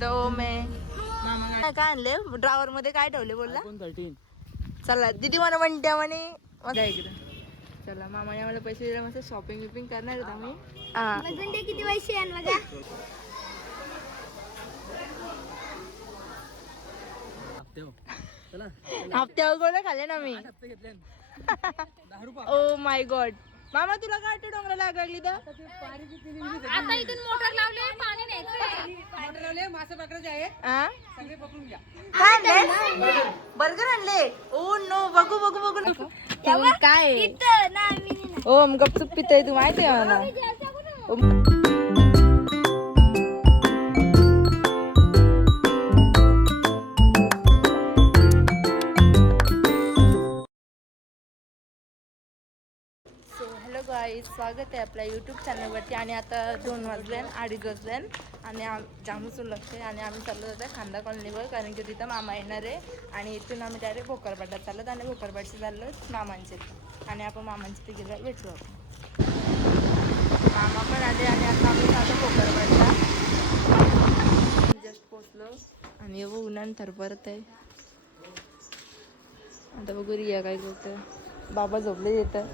काय आणले ड्रावर मध्ये काय ठेवले बोलला 13. चला दीदी मला म्हणत्या म्हणे चला मामाने आम्हाला पैसे दिले मस्त शॉपिंग विपिंग करणार आहेत आम्ही. किती पैसे आहे बघा. हप्त्यावर गोळ्या खाल्ले ना मी. Oh my God. मामा तुला काय वाटतं डोंगरा लागली तर आता इथून मोटर लावले पाणी नाही मोटर लावले मासे पकडायचे आहेत सगळे पकडून घ्या. काय आणले बर्गर आणले. ओ नो बघू बघू बघू काय ओम गपचूप पितय तू माहिती आहे मला. हॅलो गाईज, स्वागत आहे आपल्या यूट्यूब चॅनलवरती. आणि आता 2 वाजले 2:30 वाजले आणि जामून लक्ष आहे आणि आम्ही चाललो जातो खांदा कॉलनीवर, कारण की तिथं मामा येणार आहे. आणि इथून आम्ही डायरेक्ट भोकरपाड्यात चाललो आणि भोकरपाडचे चाललो मामांचे आणि आपण मामांच्या तिघीला भेटलो. आपण मामा पण आले आणि आता आम्ही चाललो भोकरपाडला. जस्ट पोचलो आणि उन्हान थरपरत आहे. आता बघू रिया काय करतं. बाबा झोपले येतं.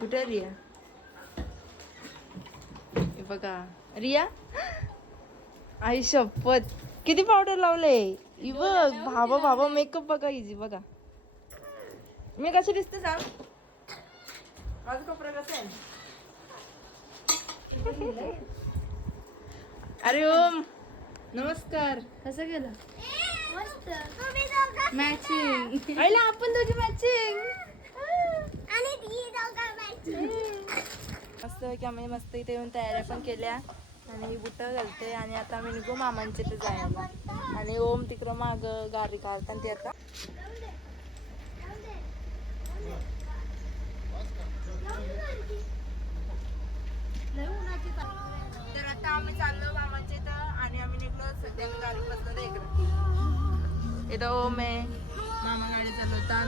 कुठे रिया? बघा रिया, आई शपथ किती पावडर लावले. बघ भावा भावा मेकअप बघा इजी बघा. मी कशी दिसते सांग. माझा कपडा कसा आहे. अरे ओम नमस्कार. कसं गेलं. मॅचिंग आईला आपण दोघी मॅचिंग. मस्त की आम्ही मस्त इथे येऊन तयाऱ्या पण केल्या आणि बुटं घालते आणि आता आम्ही निघू मामांच्या इथे जायला. आणि ओम तिकडं माग गाडी काढतात ते आता. तर आता आम्ही चाललो मामांच्या इथं आणि आम्ही निघलो. सध्या मी गाडी बसलो इकडं. इथं ओम आहे, मामा गाडी चालवतात,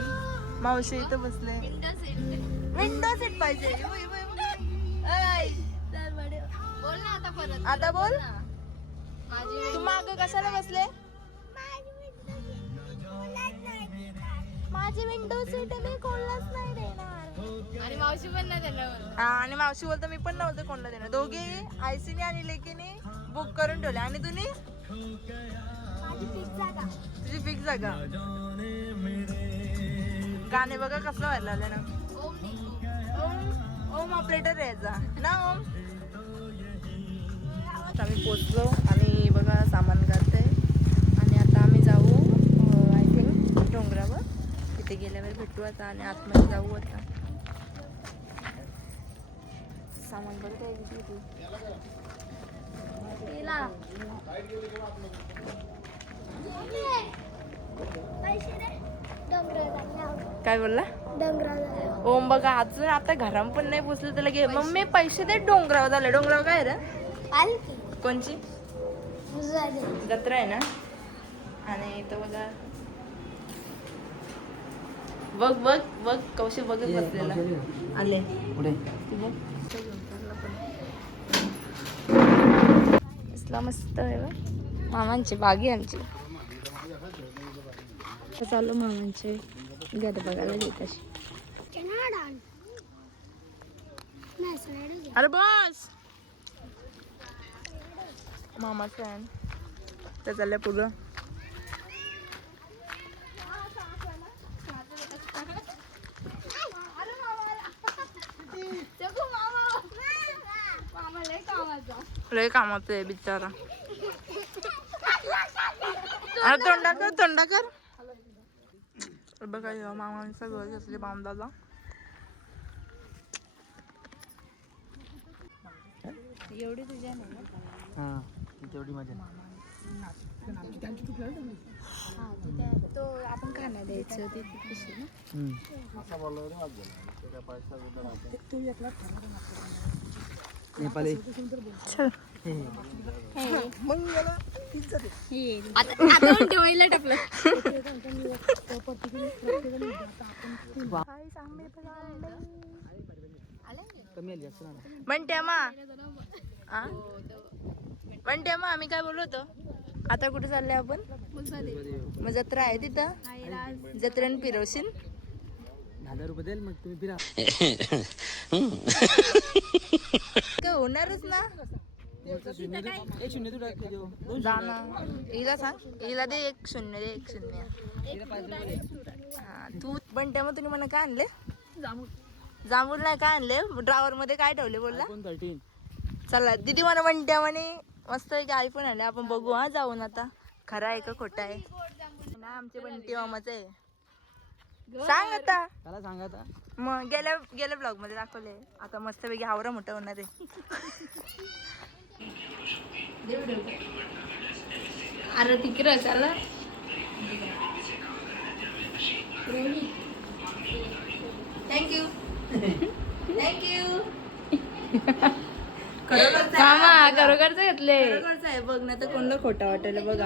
मावशी इथं बसले. विंडो सीट पाहिजे. बोल ना आता परत. आता बोल. तू माग कशाला बसले. माझी विंडो सीट मी कोणालाच नाही देणार. आणि मावशी पण नाही देणार. आणि मावशी बोलतो मी पण नव्हतं कोणाला देणार. दोघे आयसीने आणि लेकीने बुक करून ठेवले. आणि तुम्ही तुझी फिक्स जागा. गाणे बघा कसं व्हायला लागलं ना. ओम ऑपरेटर यायचा ना ओम. आम्ही पोचलो आणि बघा सामान काढते आणि आता आम्ही जाऊ आय थिंक डोंगरावर. तिथे गेल्यावर भेटू आता आणि आतमध्ये जाऊ. आता सामान बघ काय बोलला. ओम बघा अजून आता घराम पण नाही पोचलं त्याला घे मम्मी पैसे दे. डोंगरावर झालं. डोंगरावर काय रे. कोणची जत्रा आहे ना. आणि इथं बघा बघ बघ बघ कौशल बघत बसलेला. आले मस्त आहे बघ. मामांची बागी आमची. चालू मामांचे घर बघायला येत अशी. अरे बस मामा फॅन तर चाललंय पुढं. लय कामाचं आहे बिचारा. अरे तोंडा कर तोंडा कर. बघा मामांचा घर घेतले बामदाला. एवढी तुझ्या तेवढी मजा. तो आपण खाना द्यायचं ते नेपाली. ठेवायला टाकलं. म्हणते मा पण तेव्हा आम्ही काय बोललो होतो आता कुठे चालले आपण मग जत्रा आहे तिथं जत्रेने फिरवशील 1000 रुपये देईल मग तुम्ही फिरा. काय होणारच ना एक शून्य तू टाक देऊ. जा ना हिला सांग हिला दे 1-0 दे 1-0 हा तू पण तेव्हा तुम्ही मला काय आणले जांभूळ नाही काय आणले ड्रावर मध्ये काय ठेवले बोलला 13. चला दीदी मला म्हणत्या म्हणे मस्त आहे की आयफोन आले आपण बघू हा जाऊन आता खरा आहे का खोटा आहे ना आमचे बंटी मामाचं आहे सांग आता त्याला सांगा आता. मग गेल्या ब्लॉग मध्ये दाखवले आता मस्त पैकी हावरा मोठा होणार आहे अरे तिकडं चला थँक्यू थँक्यू मामा खरोखरच घेतले खरोखरच आहे बघ ना तर कोणता खोटा वाटेल बघा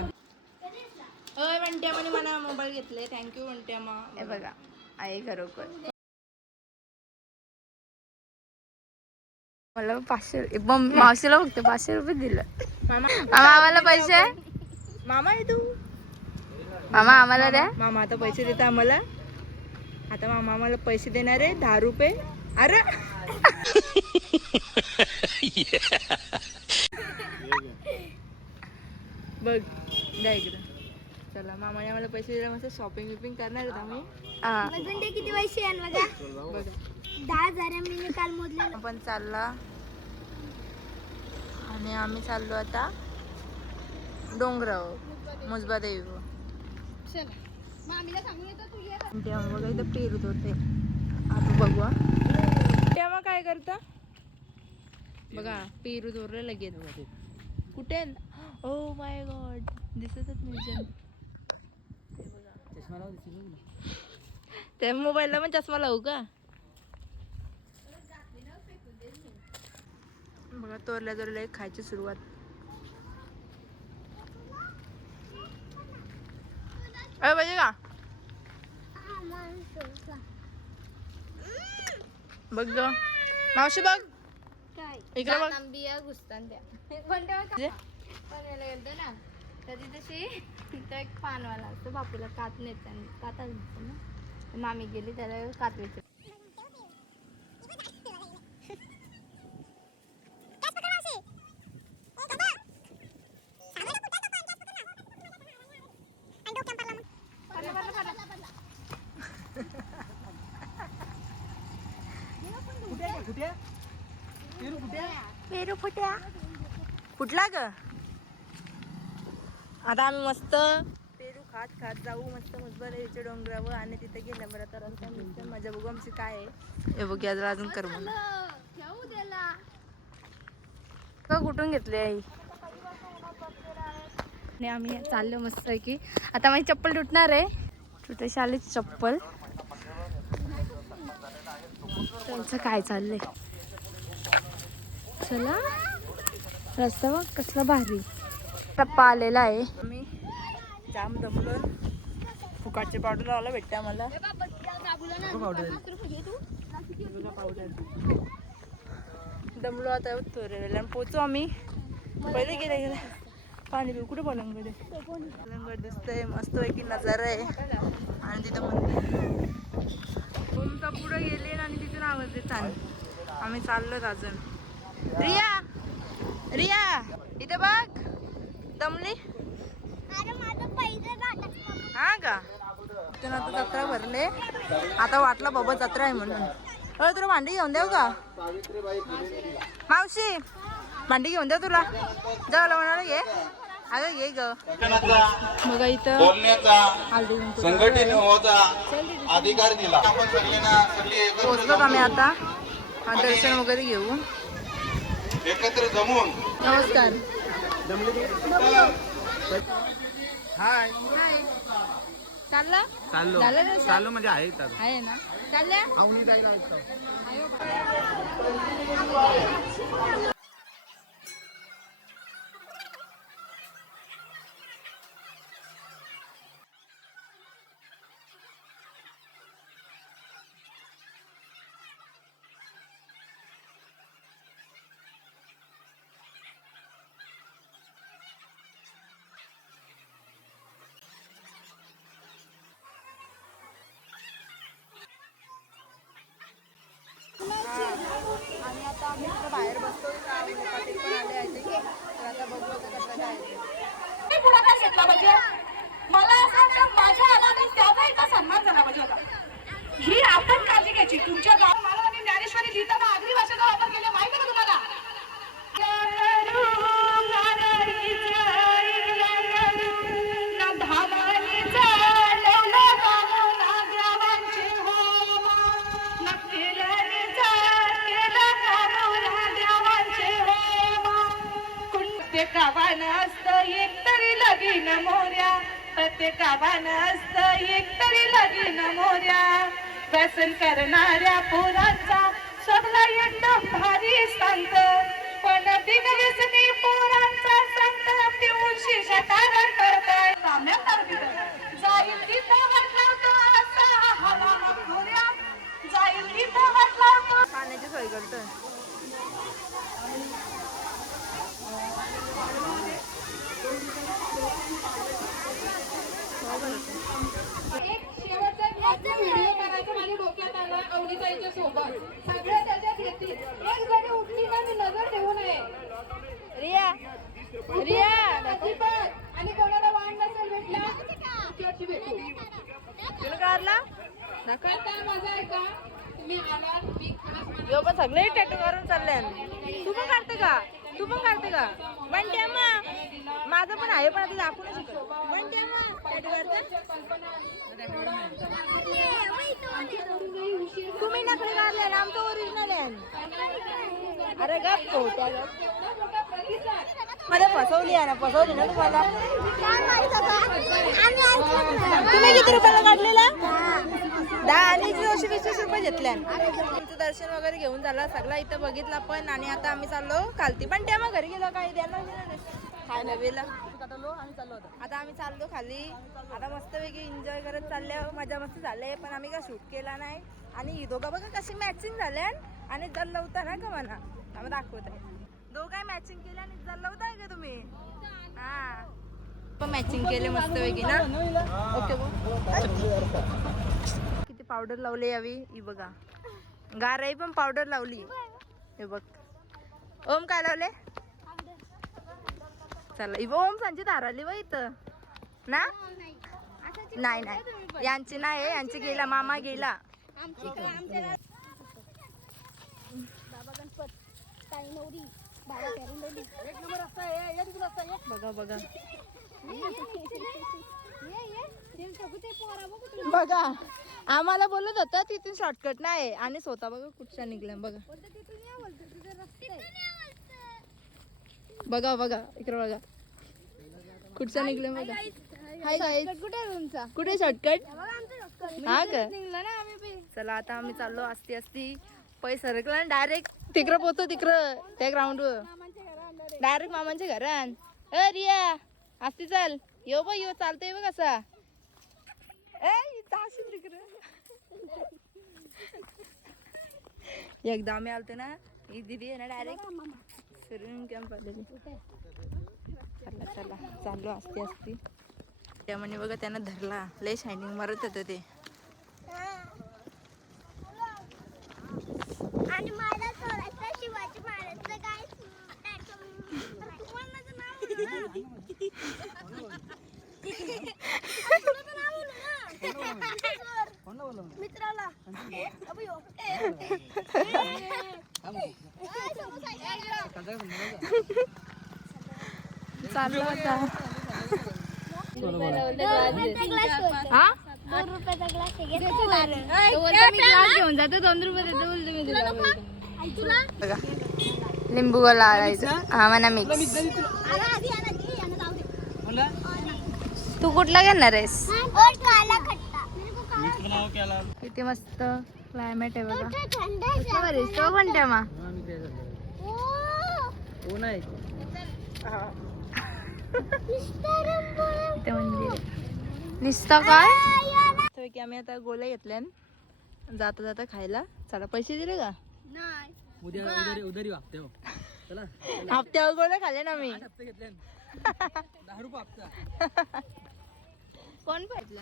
अय म्हणत्या म्हणे मला मोबाईल घेतले थँक्यू म्हणत्या मग हे बघा आहे खरोखर मला 500 मावशीला फक्त 500 रुपये दिलं मामा मामा आम्हाला पैसे मामा आहे तू मामा आम्हाला द्या मामा आता पैसे देता आम्हाला आता मामा आम्हाला पैसे देणार आहे 10 रुपये अरे बघ द्या इकडं चला मामाने आम्हाला पैसे दिले मस्त शॉपिंग बिपिंग करणार आहेत आम्ही मोजून दे किती पैसे आहे बघा बघा 10,000 मी काल मोजले आपण चालला आणि आम्ही चाललो आता डोंगरावर मुजबा देवी मामीला सांगून येतो तू ये तेव्हा बघा इथं पेरत होते आता बघू हा. तेव्हा काय करता बघा पेरू धरले लगेच कुठे ओ माय गॉड दिसतच नाही चष्मा लाव दिसेल ना. त्या मोबाईलला पण चष्मा लावू का बघा तोरल्या खायची सुरुवात अरे पाहिजे का बघ ग मावशी बघ काय इकडे बघ आंबिया घुसतान द्या जे? पण्याला गेलतो ना कधी तशी तिथं एक पानवाला असतो बापूला कात नेताना कात आणतो ना मामी गेली त्याला कात वेचली पेरू फुट्या फुटला ग आता आम्ही मस्त पेरू खात खात जाऊ मस्त मजबर याच्या डोंगरावर आणि तिथे गेल्यावर तर आमच्या मजा बघू आमची काय आहे हे बघ याला अजून कर म्हणून ठेवू द्याला कुठून घेतले आई आणि आम्ही चाललो मस्त की आता माझी चप्पल तुटणार आहे छोट्या शाळेची चप्पल त्यांचं काय चाललंय चला रस्ता बघ कसला भारी टप्पा आलेला आहे आम्ही जाम दमलो फुकाटचे पावडर लावायला भेटते आम्हाला दमलो आता तोरेला पोचू आम्ही पहिले गेले पाणी पिऊ कुठे पलंगड आहे पलंगड दिसतंय मस्त पैकी नजारा आहे आणि तिथं मंदिर तुमचा पुढे गेले आणि तिथून आवाज देतात आम्ही चाललोच अजून रिया रिया इथे बघ दमली अरे माझं पैसे हा का तिथून आता जत्रा भरले आता वाटला बाबा जत्रा आहे म्हणून अरे तुला भांडी घेऊन देऊ का मावशी भांडी घेऊन द्या तुला जाऊ लावणार घे अगं घे ग बघा इथं बोलण्याचा संघटित होण्याचा अधिकार दिला पोहोचलो आम्ही आता दर्शन वगैरे घेऊ एकत्र जमून नमस्कार हाय चालला चाललो झालं दर्शन? चाललो म्हणजे आहे आहे ना चालल्या आवनी जायला वापरायची तुमच्या गावात महाराजांनी ज्ञानेश्वरी लिहिताना आगरी भाषेचा वापर केला माहिती का तुम्हाला प्रत्येकावानं असतं एक तरी लगीन मोऱ्या प्रत्येकावानं असतं एक तरी लगीन मोऱ्या व्यसन करणाऱ्या पोरांचा सगळा एकदम भारी संत पण बिनव्यसनी पोरांचा संत पिऊन शिक्षकारण करताय जाईल तिथं म्हटलं असा हवा मोऱ्या जाईल तिथं म्हटलं पाण्याची सोय करतोय. एक शेवटचा व्हिडिओ करायचा माझ्या डोक्यात आला अवनीताईच्या सोबत सगळ्या त्याच्यात येतील एक जरी उठली ना मी नजर ठेवू नये रिया रिया अजिबात आणि कोणाला वाण नसेल भेटला त्याची भेटू तुला काढला आता माझा आहे का तुम्ही आला मी खरंच यो पण सगळे टॅटू करून चालले. तू पण काढते का? तू पण काढते का? पण तेव्हा माझं पण आहे पण आता दाखवू नाही शकत. पण तेव्हा टॅटू काढते तुम्ही नकली काढले ना आमचं ओरिजिनल आहे. अरे गप खोट्या गप मला फसवली आहे ना फसवली ना तुम्हाला. तुम्ही किती रुपयाला काढलेला? 10 आणि 220 रुपये घेतल्या. आमचं दर्शन वगैरे घेऊन झालं सगळं इथं बघितलं पण आणि आता आम्ही चाललो खालती पण त्या मग घरी गेलो काही द्यायला काय नवेला आता आम्ही चाललो खाली आता मस्तपैकी एन्जॉय करत चालले मजा मस्त झाले पण आम्ही काय शूट केला नाही आणि ही दोघं बघा कशी मॅचिंग झाल्या आणि जर होता ना का म्हणा आम्ही दाखवत आहे दोघं मॅचिंग केल्या आणि जर होताय का तुम्ही हा पण मॅचिंग केले मस्तपैकी ना ओके किती पावडर लावले यावी ही बघा गाराई पण पावडर लावली हे बघ ओम काय लावले चला ओम संचित हाराली व इथं ना नाही नाही यांची नाही यांची गेला मामा गेला बघा बघा बघा आम्हाला बोलत होता तिथून शॉर्टकट नाही आणि स्वतः बघा कुठच्या निघल्या बघा बघा बघा इकडे बघा कुठच्या निघल्या बघा हाय गाईस कुठे शॉर्टकट हा का चला आता आम्ही चाललो असती असती पैसे सरकला डायरेक्ट तिकडं पोहतो तिकडं त्या ग्राउंड वर डायरेक्ट मामांच्या घरात रिया असती चल यो बघ यो चालतंय बघ कसा एकदा आम्ही आलतो ना ही दिदी आहे ना डायरेक्ट सरून कॅम्प आलेली चला चला चाललो असती असती त्यामुळे बघा त्यांना धरला लय शायनिंग मारत होतं ते आणि मला सोडायचं शिवाजी महाराजचं काय तुम्हाला नाव मित्राला चाललो आता हा 2 रुपयाचा ग्लास घेऊन जातो 2 रुपये देतो बघा लिंबू लावायचं हा म्हणा मिक्स तू कुठला घेणार आहेस किती मस्त क्लायमेट आहे बघा पण तेव्हा इथे मंदिर निसता काय की आम्ही आता गोल्या घेतल्या जाता जाता खायला चला पैसे दिले का हप्त्यावर गोल्या खाल्ले ना मी कोण पाहिजे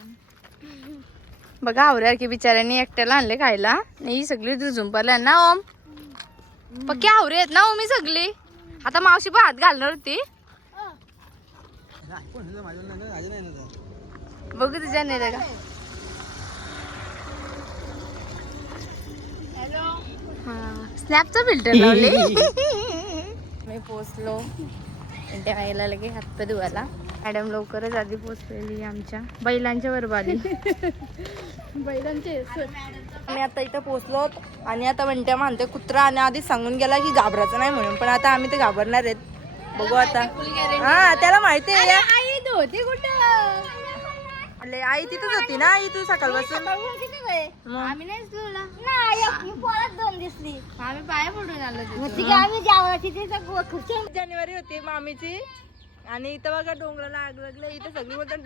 बघा आवऱ्या की बिचाऱ्यांनी एकट्याला आणले खायला ही सगळी झुंपरल्या ना ओम पक्की आवरे आहेत ना ओमी सगळी आता मावशी पण हात घालणार होती बघू तुझ्या नाही का स्नॅपचं फिल्टर लावले. मी पोचलो त्या आईला लगे हातपाय धुवायला. मॅडम लवकरच आधी पोचलेली आमच्या बैलांच्या बरोबर आली. बैलांचे आम्ही आता इथं पोचलो आणि आता म्हणत्या म्हणते कुत्रा आणि आधी सांगून गेला की घाबरायचं नाही म्हणून, पण आता आम्ही ते घाबरणार आहेत. बघू आता. हा त्याला माहिती आहे. आई होती कुठं? आई तिथंच होती ना. आई तू सकाळपासून आम्ही नाही तुला नाही परत दोन दिसली आम्ही पाया पडून आलो. आम्ही जावं जानेवारी होती मामीची आणि इथं बघा डोंगराला आग लागलं. इथं सगळी बोलतात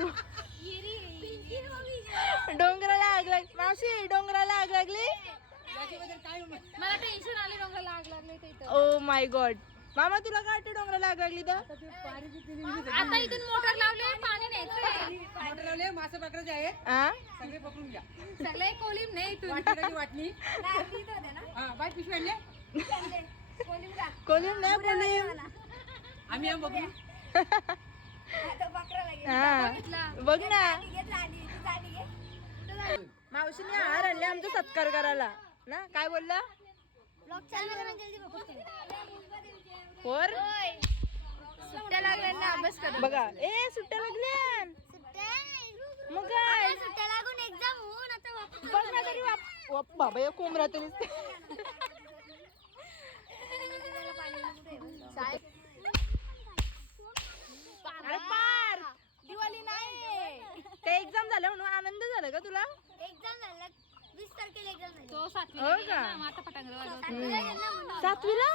डोंगराला आग लागली. मावशी डोंगराला आग लागली. मला टेन्शन आले डोंगराला आग लागली. Oh my God. मामा तुला काय वाटतं डोंगराला आग लागली तर? आता इथून मोटर लावले पाणी नाही. मोटर लावले मासे पकडायचे आहेत आ? सगळे पकडून घ्या. सगळे कोलीम नाही इथून. वाटणी हा बाय पिशवी आणले कोलिम नाही कोलिम. आम्ही आम बघू. हा बघ ना मावशीने आहार आणले आमचा सत्कार करायला ना. काय बोलला? पोर सुट्ट्या लागल्या अभ्यास कर. बघा ए सुट्ट्या लागल्या मग काय सुट्ट्या लागून एक्झाम होऊन आता बघ ना तरी बाबा या कोंबरा तरी. अरे पार दिवाळी नाही ते एक्झाम झालं म्हणून आनंद झाला का तुला? एक्झाम झाला 20 तारखेला एक्झाम झाली. तो सातवीला हो गेला का? ना, मग आता पटांगण वाजवतो. सातवीला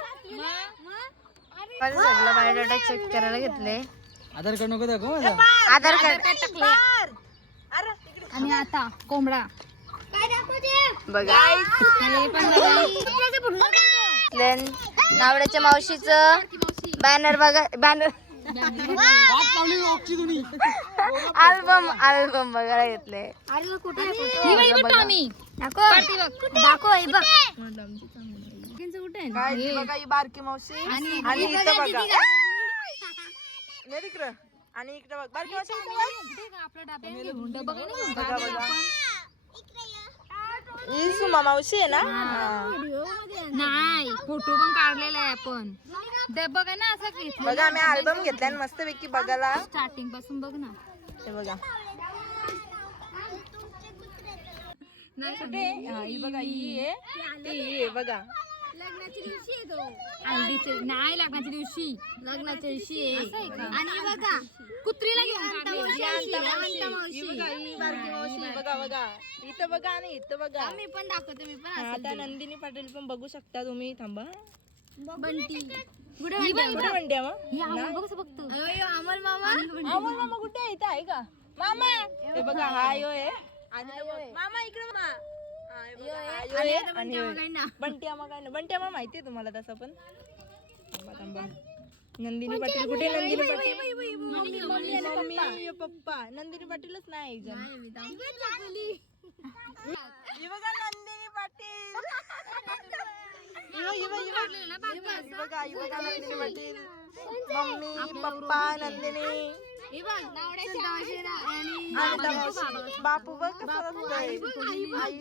सगळं बायोडाटा चेक करायला घेतले. आधार कार्ड नको दाखव माझा. आधार कार्ड टाकले आणि आता कोंबडा काय दाखवते? बघा. Then नावड्याच्या मावशीचं बॅनर बघा. बॅनर अल्बम बघायला घेतले. अरे कुठे काय ती बघा ही बारकी मावशी आणि इथं बघा नाही तिकडं आणि इकडं बघ बारकी मावशी इथं बघ. बघा बघा ही सुमा मावशी आहे ना. नाही फोटो पण काढलेला आहे आपण. बघा ना असं घेतलं. बघा आम्ही अल्बम घेतलाय मस्त पैकी बघायला. स्टार्टिंग पासून बघ ना. हे बघा कुठे हा ही बघा ही आहे ती आहे बघा. हल्दीचे नाही लग्नाच्या दिवशी. लग्नाच्या दिवशी आहे. आणि बघा कुत्रीला घेऊन काढली. ही बघा ही बारकी मावशी बघा बघा इथं बघा आणि इथं बघा. मी पण दाखवते. मी पण हा, आता नंदिनी पाटील पण बघू शकता तुम्ही. थांबा बंटी कुठे म्हणते मग बघतो. अमल मामा अमोल मामा कुठे आहे? इथं आहे का मामा? हे बघा हा यो आहे आणि मामा इकडे मामा. हा, हे बघा, हा यो आहे आणि यो आहे. बंटी आमा काय नाही. बंटी आमा माहितीये तुम्हाला तसं पण. थांबा थांबा नंदिनी पाटील कुठे? Nandini Patil mummy papa. नंदिनी पाटीलच नाही एक जण. ही बघा नंदिनी पाटील. ही बघा नंदिनी पाटील. मम्मी पप्पा नंदिनी बापू बघ कसं बसतोय. आई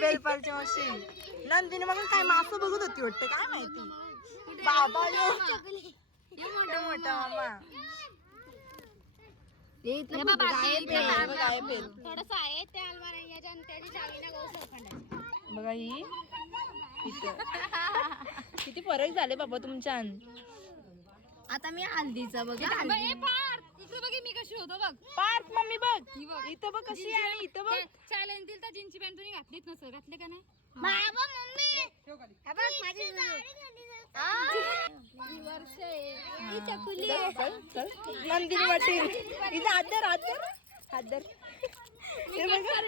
बेलपालची मावशी. नंदिनी मग काय मासं बघत होती वाटतं काय माहिती. बाबा यो मोठा मोठा मामा. बघा ही इथं. किती फरक झाले बाबा तुमच्या. आता मी हल्दीचा बघा. मी कशी होतो बघ. पार्थ मम्मी बघ इथं बघ कशी आहे आणि इथं बघ. चॅलेंज दिल तर जीन्सची पॅन्ट तुम्ही घातलीच नसेल. घातले का नाही? चल चल नंदिनी पाटील इथं आदर आदर आदर. हे बघा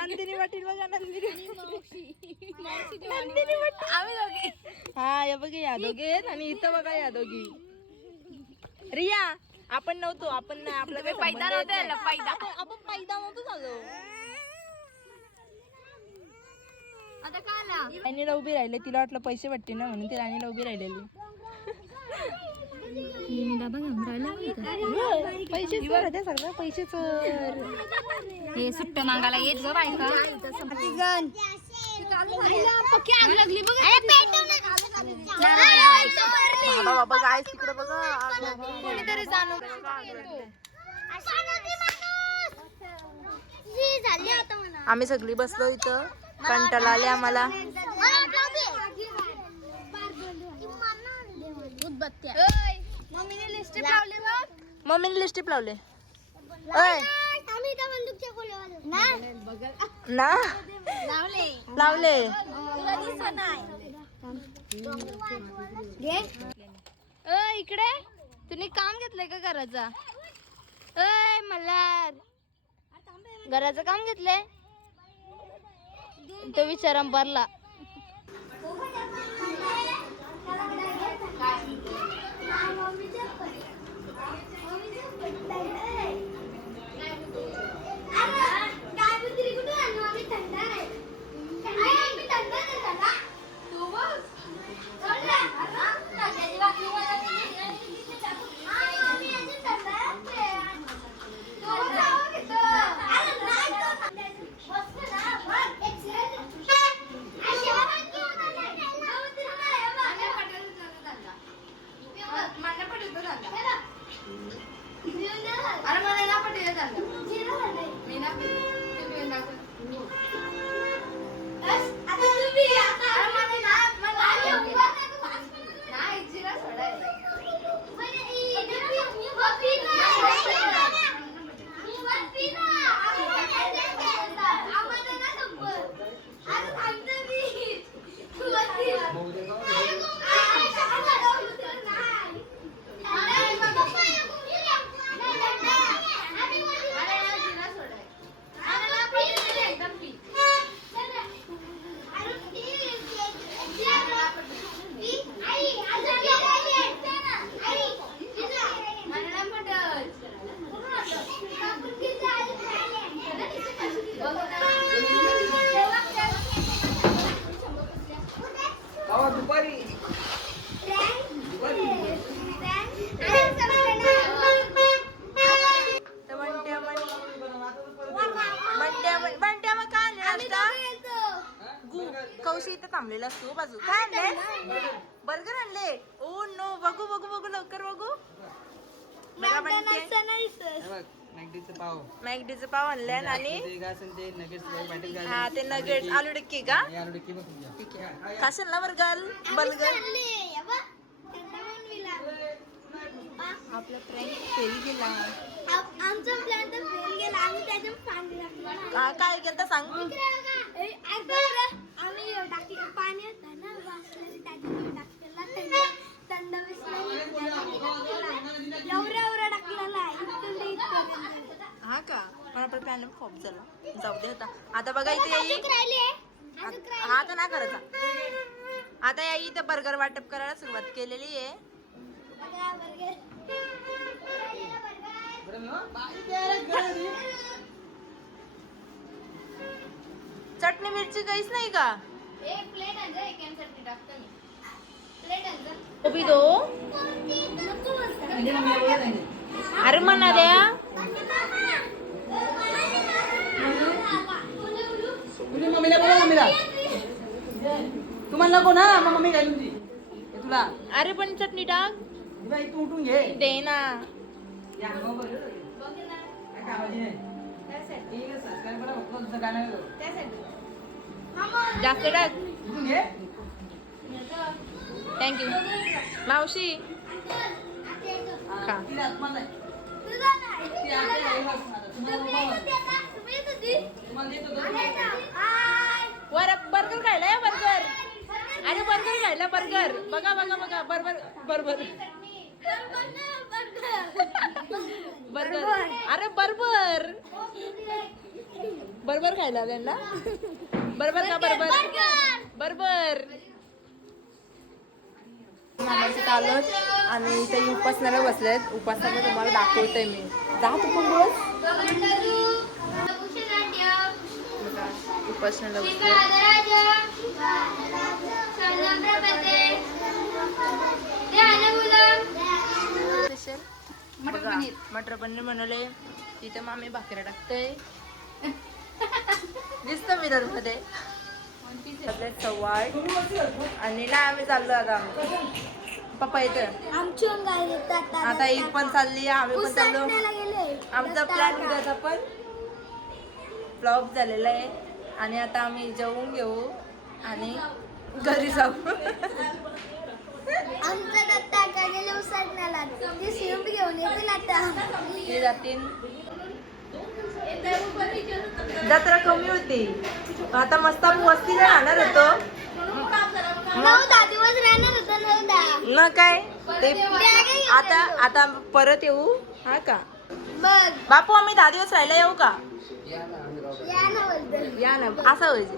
नंदिनी पाटील बघा नंदिनी पाटील. हा या बघा या दोघे आणि इथं बघा या दोघी. रिया आपण नव्हतो. आपण नाही आपला काही संबंध येत नाही. आपण पैदा नव्हतो झालो. आता काय आला? राणीला उभी राहिले. तिला वाटलं पैसे भेटते ना म्हणून ती राणीला उभी राहिलेली. पैसे चोर होते सगळं पैसे चोर. हे सुट्ट मागायला येत ग बायका आग लागली बघ बाबा बाबा गाय तिकडे बघा कोणीतरी जाणून आम्ही सगळी बसलो इथं कंटाळा आले आम्हाला मम्मीने लिस्टिप लावले ना लावले इकडे तुम्ही काम घेतलंय का घराचा अय मल्हार घराचं काम घेतलंय तो विचार भरला कौशी इथं थांबलेला असतो बाजू काय आणले बर्गर आणले ओ नो बघू बघू बघू लवकर बघू मॅगडीचं पाव आणले आणि हा ते नगेट्स आलू टिक्की का ठीक आहे खाशील ना बर्गर आपला प्रँक फेल गेला आमचा प्लॅन तर फेल गेला आम्ही त्याच्या पाणी काय केलं सांग आम्ही पाणी होतं ना त्याच्यात टाकलेला थंड एवढा टाकलेला हा का पण आपला प्लॅन फॉप झाला जाऊ दे होता आता बघा इथे हा तर नाही करायचा आता या इथे बर्गर वाटप करायला सुरुवात केलेली आहे चटणी मिरची काहीच नाही का एक प्लेट आणजा एक चटणी टाकतो मी प्लेट आणजा कोबी दो अरे म्हणा द्या मम्मीला बोला मम्मीला तुम्हाला नको ना मग मम्मी काय तुमची तुला अरे पण चटणी टाक तू उठून घे दे ना या बरोबर काय कामाची नाही ठीक आहे सबस्क्राइब करा फक्त दुसरं काय नाही जास्त टाक उठून घे थँक्यू मावशी खा तिला आत्मा नाही तुझा नाही ती आपल्या आई बस आता तुम्हाला वर बर्गर खायला बर्गर अरे बर्गर खायला बर्गर बघा बघा बघा बर्गर बर्गर बर्गर अरे बर्बर बर्बर खायला त्यांना बर्बर का बर्बर बर्बर मामाचे चालत आणि इथे उपासनाला बसलेत उपासनाला तुम्हाला दाखवते मी जा तू पण बस उपासनाला स्पेशल मटर पनीर बनवले तिथे मामी भाकऱ्या टाकते दिसतं मिरर मध्ये. आपले 8:15 आणि ना आम्ही चाललो आता. पप्पा इथं आमची गाडी येतात आता ही पण चालली, आम्ही पण चाललो. उसटण्याला गेले. आमचा प्लॅन उद्याचा पण फ्लॉप झालेला आहे आणि आता आम्ही जेवून घेऊ आणि घरी जाऊ. आमचा दत्ता का गेले उसटण्याला. ते शिवून घेऊन येतील आता. ते जातील. जत्रा कमी होती आता मस्त वस्तीला राहणार होतो 9-10 दिवस राहणार होता 9-10. ना काय ते आता आता परत येऊ हा का बघ बापू आम्ही 10 दिवस राहायला येऊ का या ना बोलतो. या ना असं व्हायचं.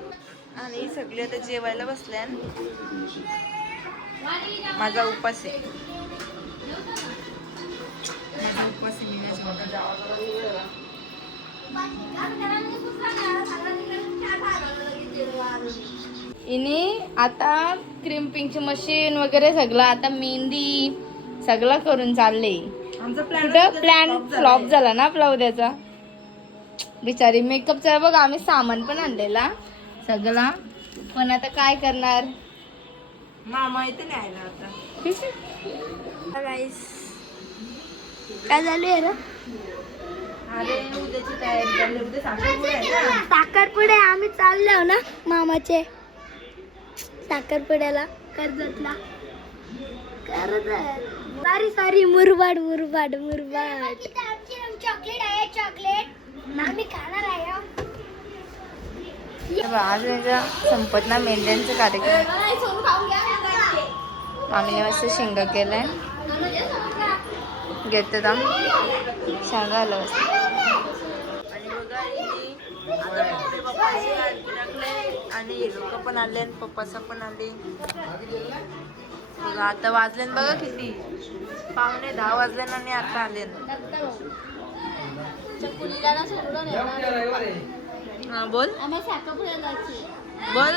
आणि सगळे आता जेवायला बसल्या. माझा उपास आहे. माझा उपास आहे. मी नाही जेवणार. इने आता क्रिम्पिंगची मशीन वगैरे सगळं आता मेहंदी सगळं करून चालले. आमचा कुठं प्लॅन फ्लॉप झाला ना आपला उद्याचा. बिचारी मेकअपचा बघ आम्ही सामान पण आणलेला सगळा पण आता काय करणार. मामा इथे नाही आला आता. काय झाले रे अरे उद्याची तयारी चालली. उद्या साखरपुडा आहे ना. साखरपुडे आम्ही चाललो ना मामाचे साखरपुड्याला कर्जतला. सॉरी मुरबाड चॉकलेट आहे चॉकलेट आम्ही खाणार आहे. आज संपत ना मेंढ्यांचा कार्यक्रम. आम्ही मस्त शेंग केलंय घेतात शेंगा आलं आणि बघा इथे आता पुढे पप्पाची आरती टाकले आणि लोक पण आले आणि पप्पाचा पण आले. बघा आता वाजले बघा किती 9:15 वाजले आणि आता आले. हा बोल बोल.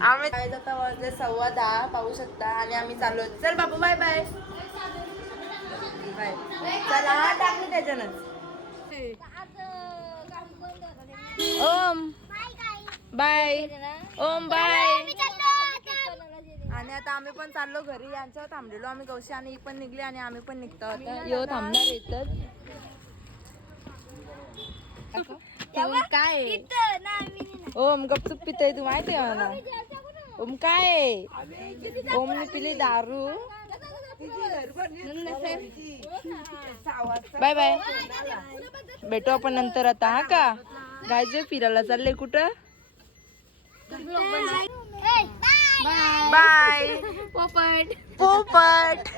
आम्ही आता वाजले 10:15 पाहू शकता आणि आम्ही चाललो. चल बापू बाय बाय बाय. चला टाकली त्याच्यानंच. ओम बाय. ओम बाय. आणि आता आम्ही पण चाललो घरी. यांच्यावर थांबलेलो आम्ही कौशी आणि ही पण निघली आणि आम्ही पण निघतो आता. यो थांबणार येतात काय. ओम गपचूप पितय तू माहिती आहे मला. ओम काय ओमने पिली दारू. Bye bye. भेटू आपण नंतर आता हा का. गायचे फिरायला चालले कुठं. बाय पोपट पोपट.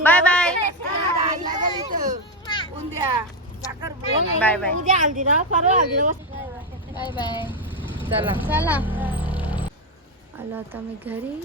Bye bye bye bye bye bye. चला चला आलो आता मी घरी.